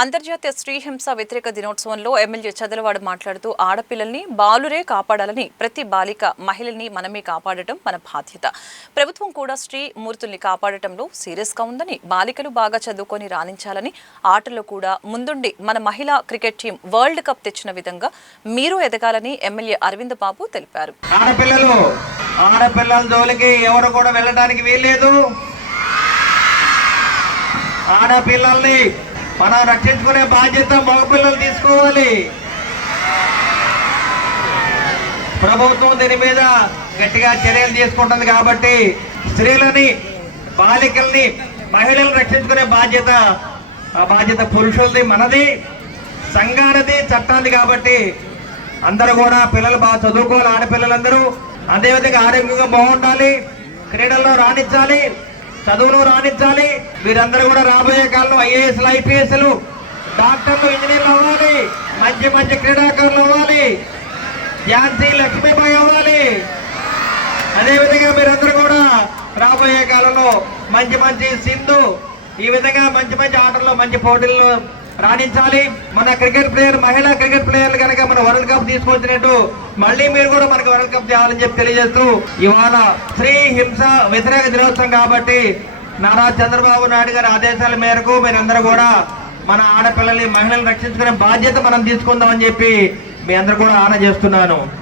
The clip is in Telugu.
అంతర్జాతీయ స్త్రీ హింస వ్యతిరేక దినోత్సవంలో ఎమ్మెల్యే చదలవాడ మాట్లాడుతూ ఆడపిల్లల్ని బాలురే కాపాడాలని, ప్రతి బాలిక మహిళల్ని మనమే కాపాడటం మన బాధ్యత. ప్రభుత్వం కూడా స్త్రీ మూర్తుల్ని కాపాడటంలో సీరియస్గా ఉందని, బాలికలు బాగా చదువుకొని రాణించాలని, ఆటల్లో కూడా ముందుండి మన మహిళా క్రికెట్ టీం వరల్డ్ కప్ తెచ్చిన విధంగా మీరు ఎదగాలని ఎమ్మెల్యే అరవింద్ బాబు తెలిపారు. ఆడపిల్లల జోలికి ఎవరు కూడా వెళ్ళడానికి వీల్లేదు. ఆడపిల్లల్ని మనం రక్షించుకునే బాధ్యత మగపిల్లలు తీసుకోవాలి. ప్రభుత్వం దీని మీద గట్టిగా చర్యలు తీసుకుంటుంది కాబట్టి స్త్రీలని, బాలికల్ని, మహిళలను రక్షించుకునే బాధ్యత పురుషులది, మనది, సంఘానిది, చట్టాన్ని. కాబట్టి అందరూ కూడా పిల్లలు బాగా చదువుకోవాలి. ఆడపిల్లలందరూ అదేవిధంగా ఆరోగ్యంగా బాగుండాలి, క్రీడల్లో రాణించాలి, చదువులో రాణించాలి. మీరందరూ కూడా రాబోయే కాలంలో ఐఏఎస్లు, ఐపీఎస్లు, డాక్టర్లు, ఇంజనీర్లు అవ్వాలి, మంచి మంచి క్రీడాకారులు అవ్వాలి, ఝాన్సీ లక్ష్మీబాయి అవ్వాలి. అదేవిధంగా మీరందరూ కూడా రాబోయే కాలంలో మంచి మంచి సింధు, ఈ విధంగా మంచి మంచి ఆటల్లో, మంచి పోటీల్లో రాణించాలి. మన క్రికెట్ ప్లేయర్, మహిళా క్రికెట్ ప్లేయర్లు కనుక మన వరల్డ్ కప్ తీసుకొచ్చినట్టు మళ్ళీ మీరు కూడా మనకు వరల్డ్ కప్ చేయాలని చెప్పి తెలియజేస్తూ, ఇవాళ స్త్రీ హింస వ్యతిరేక దినోత్సవం కాబట్టి నారా చంద్రబాబు నాయుడు గారి ఆదేశాల మేరకు మీరందరూ కూడా మన ఆడపిల్లల్ని, మహిళలను రక్షించుకునే బాధ్యత మనం తీసుకుందామని చెప్పి మీ అందరూ కూడా ఆన చేస్తున్నాను.